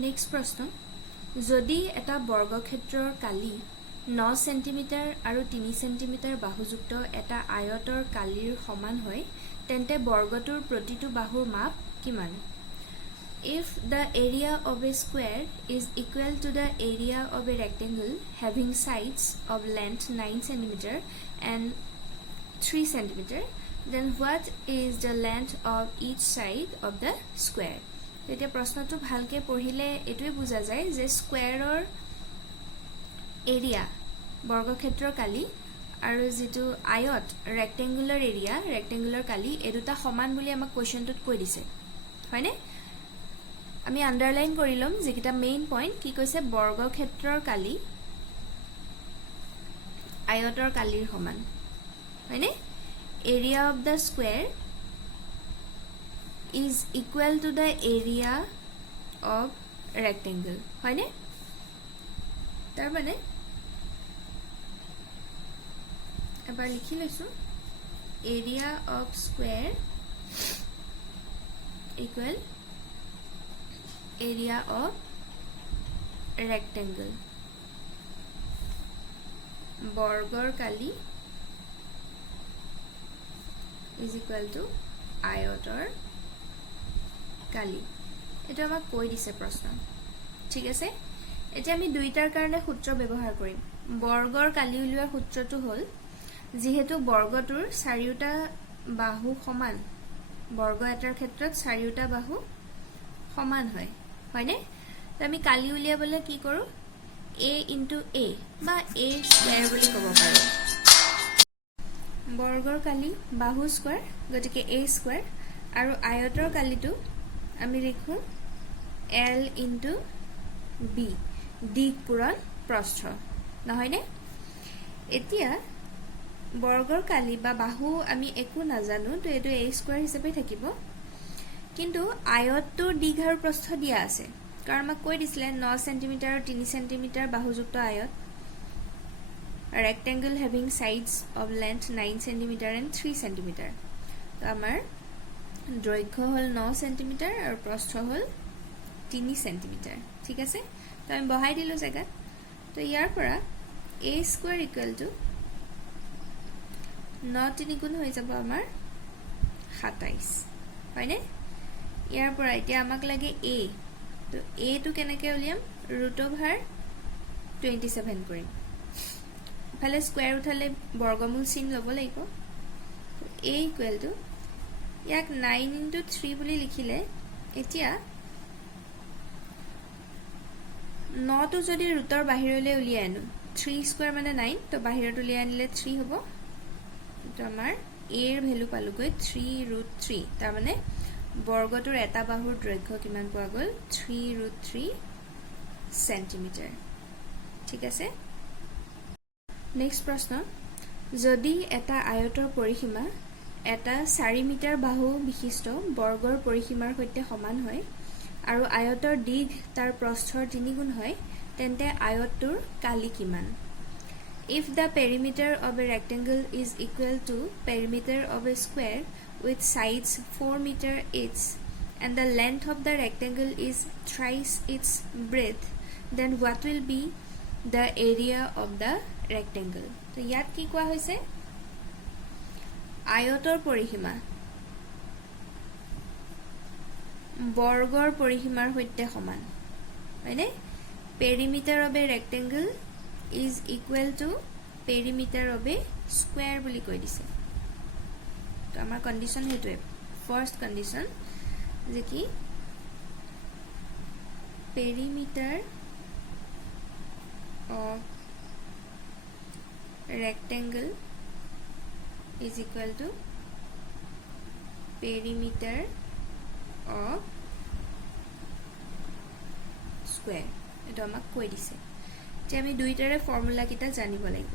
Next প্ৰশ্ন যদি এটা বৰ্গক্ষেত্ৰৰ কালি 9 সেন্টিমিটাৰ আৰু 3 সেন্টিমিটাৰ বাহুযুক্ত এটা আয়তৰ কালিৰ সমান হয় তেন্তে বৰ্গটোৰ প্ৰতিটো বাহুৰ মাপ কিমান? If the area of a square is equal to the area of a rectangle having sides of length 9 cm and 3 cm, then what is the length of each side of the square? এতিয়া প্ৰশ্নটো ভালকে পঢ়িলে এটোৱে বুজা যায় যে স্কোয়াৰৰ area বৰ্গক্ষেত্ৰৰ কালি আৰু যেটো আয়ত ৰেক্টেঙ্গুলাৰ এৰিয়া ৰেক্টেঙ্গুলাৰ কালি এই দুটা সমান বুলি আমাক কোৱেশ্চনটোত কৈ দিছে হয়নে আমি আন্ডাৰলাইন কৰিলম যেকিটা মেইন পইণ্ট কি কৈছে বৰ্গক্ষেত্ৰৰ কালি আয়তৰ কালিৰ সমান হয়নে area of the square is equal to the area of rectangle হয়নে তাৰ মানে এবাৰ লিখি লৈছো area of square equal area of rectangle বৰ্গৰ কালি is equal to আয়তৰ কালি এটা আমাক কৈ দিছে প্ৰশ্ন ঠিক আছে এতিয়া আমি দুইটাৰ কাৰণে সূত্ৰ ব্যৱহাৰ কৰিম বৰ্গৰ কালি উলিওৱাৰ সূত্ৰটো হ'ল যেহেতু বৰ্গটোৰ চাৰিওটা বাহু সমান বৰ্গ এটাৰ ক্ষেত্ৰত চাৰিওটা বাহু সমান হয় হয়নে তো আমি কালি উলিয়াবলৈ কি কৰো a * a বা a স্কয়াৰ বুলি ক'ব পাৰো বৰ্গৰ কালি বাহু স্কয়াৰ গতিকে a স্কয়াৰ আৰু আয়তৰ কালিটো আমি লিখো L * B দিক পূৰণ প্ৰস্থ নহয়নে এতিয়া বৰ্গৰ কালি বা বাহু আমি একো নাজানো তো এটো a স্কয়াৰ হিচাপে থাকিব কিন্তু আয়তটোৰ দিক আৰু প্ৰস্থ দিয়া আছে কাৰণ আমাক কৈ দিছিলে 9 সেন্টিমিটাৰ আৰু 3 সেন্টিমিটাৰ বাহুযুক্ত আয়ত rectangle having sides of length 9 cm and 3 cm তো আমাৰ দৈৰ্ঘ্য হল 9 সেন্টিমিটাৰ আৰু প্ৰস্থ হল 3 সেন্টিমিটাৰ ঠিক আছে তো আমি বহাই দিলো জায়গা তো ইয়াৰ পৰা a স্কয়াৰ ইকুৱেল টু 9 3 গুণ হৈ যাব আমাৰ 27 হয়নে ইয়াৰ পৰা এতিয়া আমাক লাগে a তো a টো কেনেকৈ উলিয়াম √27 কৰিম ফালে স্কয়াৰ উঠালে বৰ্গমূল চিন ল'ব লাগিব a ইকুৱেল টু ইয়াক 9 * 3 বুলি লিখিলে এতিয়া 9 টো যদি ৰুটৰ বাহিৰলৈ উলিয়াই আনো 3 স্কয়াৰ মানে 9 তো বাহিৰত উলিয়াই আনিলে 3 হ'ব তো আমাৰ a এৰ ভ্যালু পালুগৈ 3√3 তাৰ মানে বৰ্গটোৰ এটা বাহুৰ দৈৰ্ঘ্য কিমান পোৱা গ'ল 3√3 সেন্টিমিটাৰ ঠিক আছে নেক্সট প্ৰশ্ন যদি এটা আয়তৰ পৰিসীমা এটা 4 মিটাৰ বাহু বিশিষ্ট বৰ্গৰ পৰিসীমাৰ সৈতে সমান হয় আৰু আয়তৰ দিক তাৰ প্ৰস্থৰ 3 গুণ হয় তেন্তে আয়তটোৰ কালি কিমান If the perimeter of a rectangle is equal to perimeter of a square with sides 4 meter each and the length of the rectangle is thrice its breadth then what will be the area of the rectangle তো ইয়াত কি কোৱা হৈছে আয়তৰ পৰিসীমা বৰ্গৰ পৰিসীমাৰ সৈতে সমান হয়নে perimeter of a rectangle is equal to perimeter of a square বুলি কৈ দিছে তো আমাৰ কন্ডিশন হেতুৱে ফাৰ্স্ট কন্ডিশন যে কি perimeter of rectangle is equal to perimeter of square এটা আমাক কৈ দিছে যে আমি দুইটাৰে ফৰ্মুলা কিটা জানিব লাগিব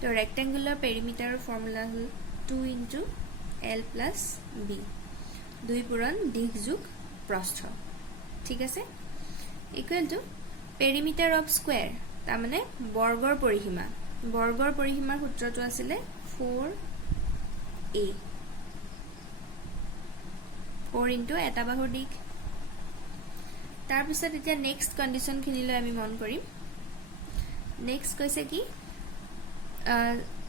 তো ৰেক্টেঙ্গুলাৰ পেৰিমিটাৰৰ ফৰ্মুলা হল 2 * L + B দুই পূৰণ দিক যোগ প্ৰস্থ ঠিক আছে equal to perimeter of square তাৰ মানে বৰ্গৰ পৰিসীমাৰ সূত্ৰটো আছিল 4a 4 * এটা বাহুৰ দিক তাৰ পিছত এতিয়া নেক্সট কন্ডিশন খিনিলৈ আমি মন কৰিম নেক্সট কৈছে কি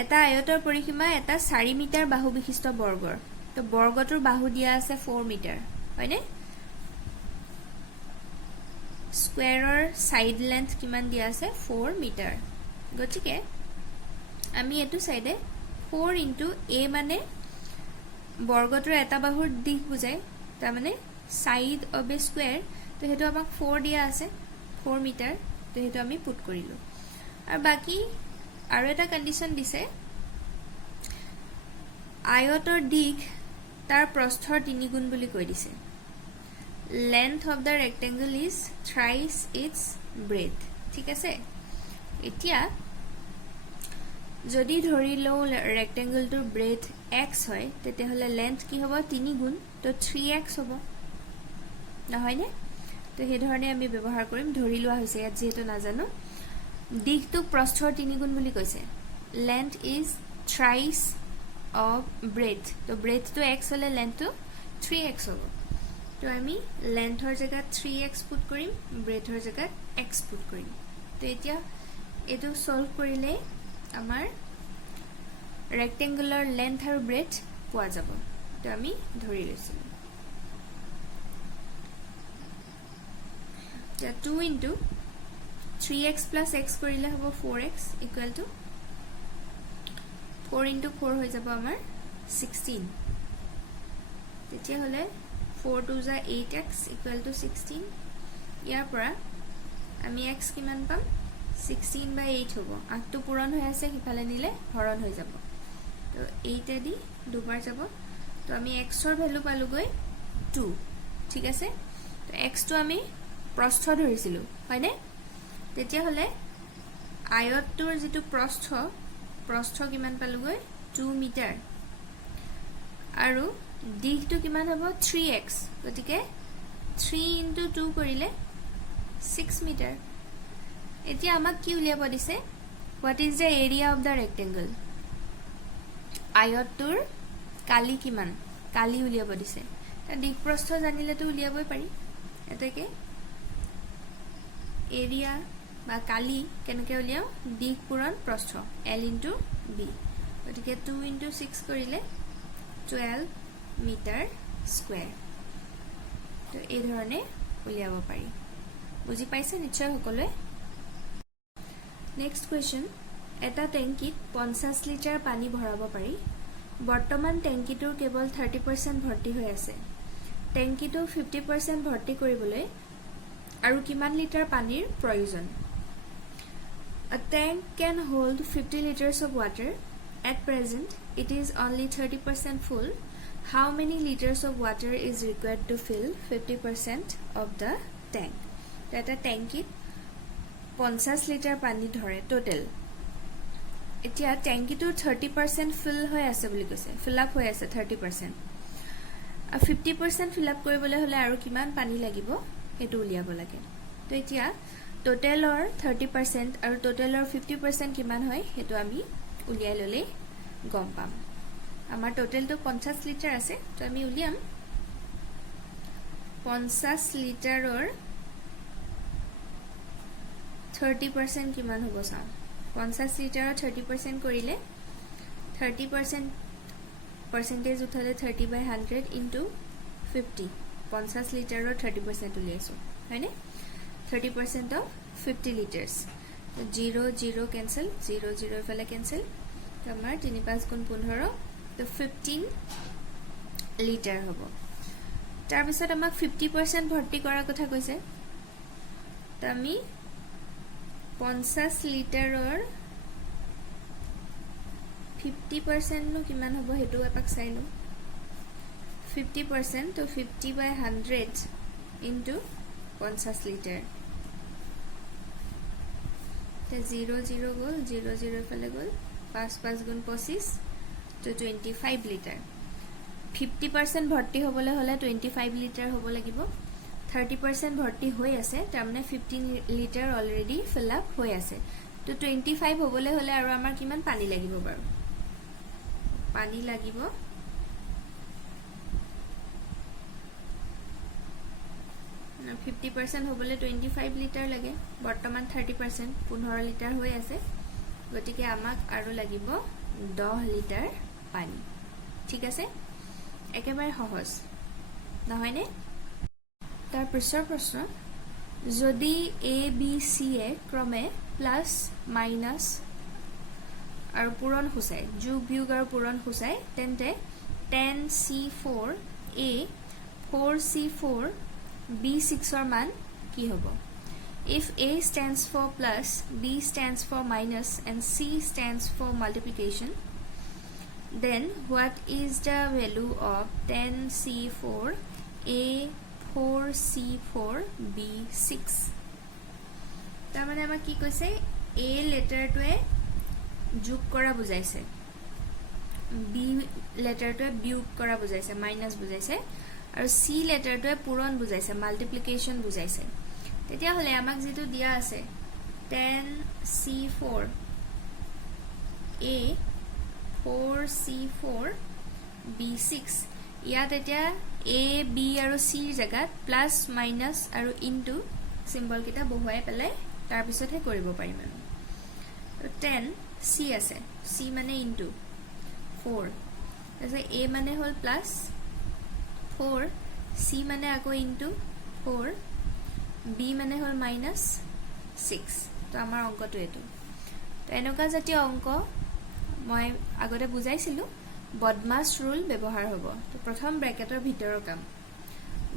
এটা আয়তৰ পৰিসীমা এটা 4 মিটাৰ বাহু বিশিষ্ট বৰ্গৰ তো বৰ্গটোৰ বাহু দিয়া আছে 4 মিটাৰ হয়নে স্কয়াৰৰ সাইড লেন্থ কিমান দিয়া আছে 4 মিটাৰ গতিকে আমি এটো সাইডে 4 ইনটু a মানে বৰ্গটোৰ এটা বাহুৰ দিশ বুজায় তাৰ মানে সাইড অফ এ স্কয়াৰ তো হেতু আমাক 4 দিয়া আছে 4 মিটাৰ তো হেতু আমি পুট কৰিলো আৰু বাকি আৰু এটা কন্ডিশন দিছে আয়তৰ দিশ তাৰ প্ৰস্থৰ 3 গুণ বুলি কৈ দিছে length of the rectangle is thrice its breadth ঠিক আছে এতিয়া যদি ধৰি লও rectangle-টোৰ breadth x হয় তেতে হলে length কি হ'ব 3 গুণ তো 3x হ'ব নহয়নে তো হে ধৰণে আমি ব্যৱহাৰ কৰিম ধৰি লোৱা হৈছে ইয়াত যেহেতু নাজানো দিশটো প্ৰস্থৰ 3 গুণ বুলি কৈছে length is thrice of breadth তো breadth to x হলে length to 3x হ'ব তো আমি lengthৰ জায়গাত 3x পুট কৰিম breadthৰ জায়গাত x পুট কৰিম তো এতিয়া এটো সলভ কৰিলে আমাৰ rectangular length আৰু breadth পোৱা যাব তো আমি ধৰি লৈছো এতিয়া 2 into 3x plus x কৰিলে হ'ব 4x equal to 4 into 4 হৈ যাব আমাৰ 16 তেতিয়া হলে 4 to the 8x equal to 16 ইয়াৰ পৰা আমি x কিমান পাম 16 by 8 হ'ব 8 টো পূৰণ হৈ আছে হিফালে নিলে হৰণ হৈ যাব তো 8 এদি দুবাৰ যাব তো আমি x ৰ ভ্যালু পালুগৈ 2 ঠিক আছে তো x টো আমি প্ৰস্থ ধৰিছিলো হয়নে তেতিয়া হলে আয়তটোৰ যেটো প্ৰস্থ কিমান পালুগৈ 2 মিটাৰ আৰু দিশটো কিমান হ'ব 3x গতিকে 3 into 2 কৰিলে 6 মিটাৰ এতিয়া আমাক কি উলিয়াব দিছে what is the area of the rectangle আয়তটোৰ কালি কিমান কালি উলিয়াব দিছে তা দিশ প্ৰস্থ জানিলে তো উলিয়াবই পাৰি এটাকে এৰিয়া বা কালি কেনেকৈ উলিয়াও দিশ পূৰণ প্ৰস্থ l into b গতিকে 2 into 6 কৰিলে 12 মিটাৰ স্কয়াৰ তো এই ধৰণে উলিয়াব পাৰি বুজি পাইছে নিশ্চয় সকলোৱে নেক্সট কোৱেশ্চন এটা টেংকিত 50 লিটাৰ পানী ভৰাব পাৰি বৰ্তমান টেংকিটোৰ কেৱল 30% ভৰ্তি হৈ আছে টেংকিটো 50% ভৰ্তি কৰিবলৈ আৰু কিমান লিটাৰ পানীৰ প্ৰয়োজন A tank can hold 50 liters of water. At present, it is only 30% full. How many liters of water is required to fill 50% of the tank? That a tankit 50 liter pani dhore total. Etia tankito 30% fill hoy ase boli koise. Fill up hoy ase 30%. A 50% fill up koribole hole aru kiman pani lagibo hetu uliabo lage. To etia total or 30% আৰু total or 50% কিমান হয় হেতু আমি উলিয়াই ললে গম পাম আমাৰ total তো 50 লিটাৰ আছে তো আমি উলিয়াম 50 লিটাৰৰ 30% কিমান হ'ব চাও 50 লিটাৰৰ 30% কৰিলে 30% percentage উঠালে 30 by 100 into 50 50 লিটাৰৰ 30% উলিয়াইছো হয়নে 30% of 50 liters. So 0 0 cancel 0 0 ফলে cancel. তো আমাৰ 3 5 গুণ 15 তো 15 লিটাৰ হ'ব তাৰ পিছত আমাক 50% ভৰ্তি কৰাৰ কথা কৈছে তো আমি 50 লিটাৰৰ 50% নো কিমান হ'ব হেতু এপাক চাই লো 50% তো 50 by 100 into 50 লিটাৰ 0 0 গল 0 0 ফলে গল 5 5 গুণ 25 তো 25 লিটাৰ 50% ভৰ্তি হ'বলে হলে 25 লিটাৰ হ'ব লাগিব 30% ভৰ্তি হৈ আছে তাৰ মানে 15 লিটাৰ অলৰেডি ফিল আপ হৈ আছে তো 25 হ'বলে হলে আৰু আমাৰ কিমান পানী লাগিব বাৰু পানী লাগিব 50% হ'বলৈ 25 লিটাৰ লাগে বৰ্তমান 30% 15 লিটাৰ হৈ আছে গতিকে আমাক আৰু লাগিব 10 লিটাৰ পানী ঠিক আছে একেবাৰে সহজ নহয়নে তাৰ পিছৰ প্ৰশ্ন যদি a b c এ ক্ৰমে প্লাস মাইনাস আৰু পূৰণ সূচায় যোগ বিয়োগ আৰু পূৰণ সূচায় তেন্তে 10c4 a 4c4 b6 ৰ মান কি হ'ব if a stands for plus b stands for minus and c stands for multiplication then what is the value of 10c4 a 4c4 b6 তাৰ মানে আমাক কি কৈছে a লেটাৰটোৱে যোগ কৰা বুজাইছে b লেটাৰটোৱে বিয়োগ কৰা বুজাইছে মাইনাস বুজাইছে আৰু c লেটাৰটোৱে পূৰণ বুজাইছে মাল্টিপ্লিকেশন বুজাইছে তেতিয়া হলে আমাক যেটো দিয়া আছে 10c4 a 4c4 b6 ইয়াত এতিয়া a b আৰু c জায়গাত প্লাস মাইনাস আৰু ইনটু সিম্বল কিটা বহুৱাই পেলাই তাৰ পিছতহে কৰিব পাৰিম আমি 10 c আছে c মানে ইনটু 4 তাৰপিছত a মানে হল প্লাস 4 c মানে আকৌ ইনটু 4 b মানে হল মাইনাস 6 তো আমাৰ অঙ্কটো এটো তো এনেকা জাতীয় অঙ্ক মই আগতে বুজাইছিলো বদমাস রুল ব্যবহার হ'ব তো প্ৰথম ব্ৰ্যাকেটৰ ভিতৰৰ কাম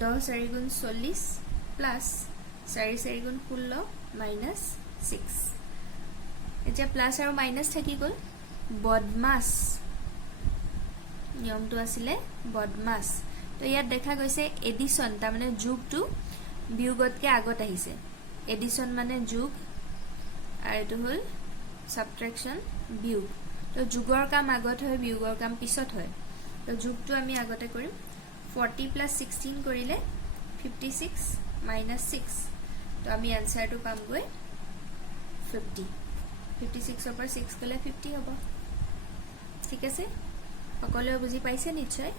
10 4 গুণ 40 প্লাস 4 4 গুণ 16 মাইনাস 6 এতিয়া প্লাস আৰু মাইনাস থাকি গল বদমাস নিয়মটো আছিলে বদমাস তো ইয়াত দেখা গৈছে এডিশন তাৰ মানে যোগটো বিয়োগতকে আগত আহিছে এডিশন মানে যোগ আৰু এটো হল সাবট্ৰাকশন বিয়োগ তো যোগৰ কাম আগত হয় বিয়োগৰ কাম পিছত হয় তো যোগটো আমি আগতে কৰিম 40 plus 16 কৰিলে 56 minus 6 তো আমি আনসাৰটো পাম গৈ 50 56 ৰ পৰা 6 গলে 50 হ'ব ঠিক আছে সকলোৱে বুজি পাইছে নিশ্চয়